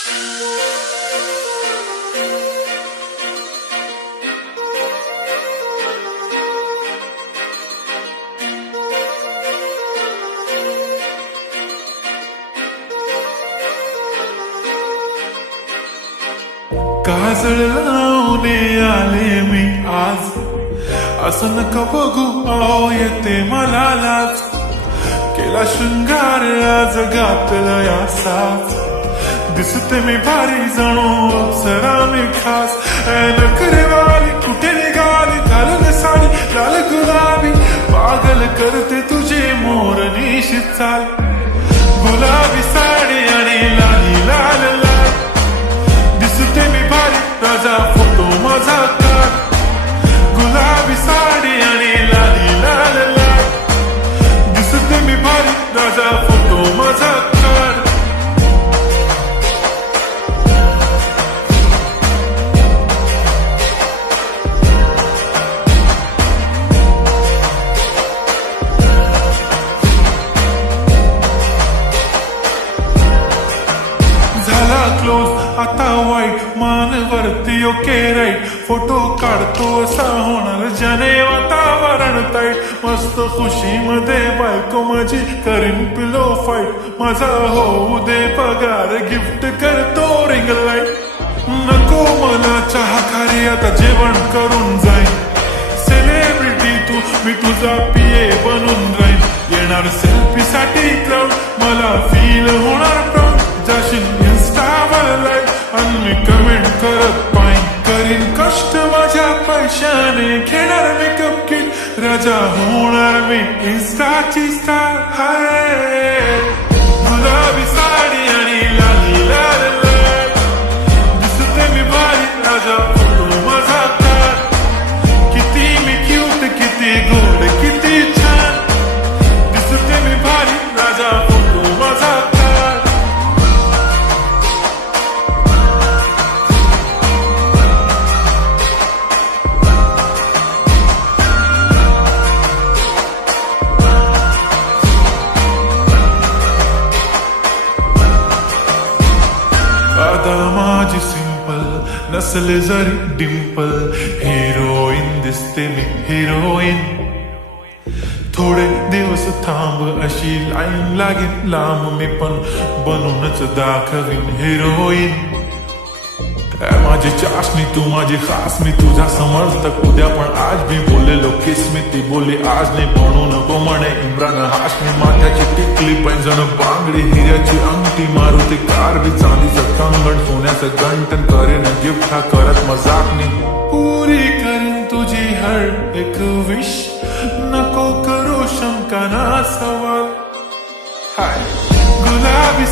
काजळ लावणे आले मी आज, असं नका बघू आओ येते मला लाज. केला शृंगार आज घातला यासाच, दिसते मी भारी जणू अप्सरा मी खास. नखरे वाली कुठे निघाली घालून साडी लाल गुलाबी, पागल करते तुझे मोर निशी चाल. गुलाबी साडी आणि लाली लाल लाल, दिसते मी भारी राजा फोटो माझा काढ. गुलाबी साडी आणि लाली लाल लाल, दिसते मी भारी राजा फोटो माझा काढ. झाला क्लोज आता वाईट, मान वरती ओके राईट. फोटो काढतो असा होणार ज्याने वातावरण ताईट. मस्त खुशी मध्ये बायको माझी करीन पिलो फाईट. माझा होऊ दे पगार गिफ्ट करतो रिंग लाईट. नको मला चहा खारी आता जेवण करून जाईन. सेलिब्रिटी तू मी तुझा पिये बनून राहीन. येणार सेल्फी साठी क्राऊड मला फील होणार प्राऊड. जाशील इन्स्टावर लाईक आणि मी कमेंट करत पाईन. करीन कष्ट माझ्या पैशाने घेणार मेकअप किट. राजा होणार मी इन्स्टाची स्टार. हाय गुलाबी साडी आणि लाली लाल लाल, दिसते मी भारी राजा फोटो माझा काढ. किती मी क्यूट किती गोड किती छान, दिसते मी भारी राजा फोटो माझा काढ. माझी सिंपल नसले जरी डिंपल, हिरोईन दिसते मी हिरोईन. थोडे दिवस थांब अशी लाईन लागेल लांब, मी पण बनूनच दाखवीन हिरोईन. माझी चाशनी तू माझी खास, मी तुझा समर्थक उद्या पण आज मी बोललेलो किस मी. ती बोली आज नाही बनू नको म्हणे इम्रान हाशमी. माथ्याची टिकली पैंजण बांगडी हिऱ्याची अंगठी, मारुती कार बी चांदीचं कंगण सोन्याचं गंटन. करेन गिफ्ट हा करत मजाकनी, पुरी करीन तुझी हर एक विश. नको करू शंका ना सवाल. हाय गुलाबी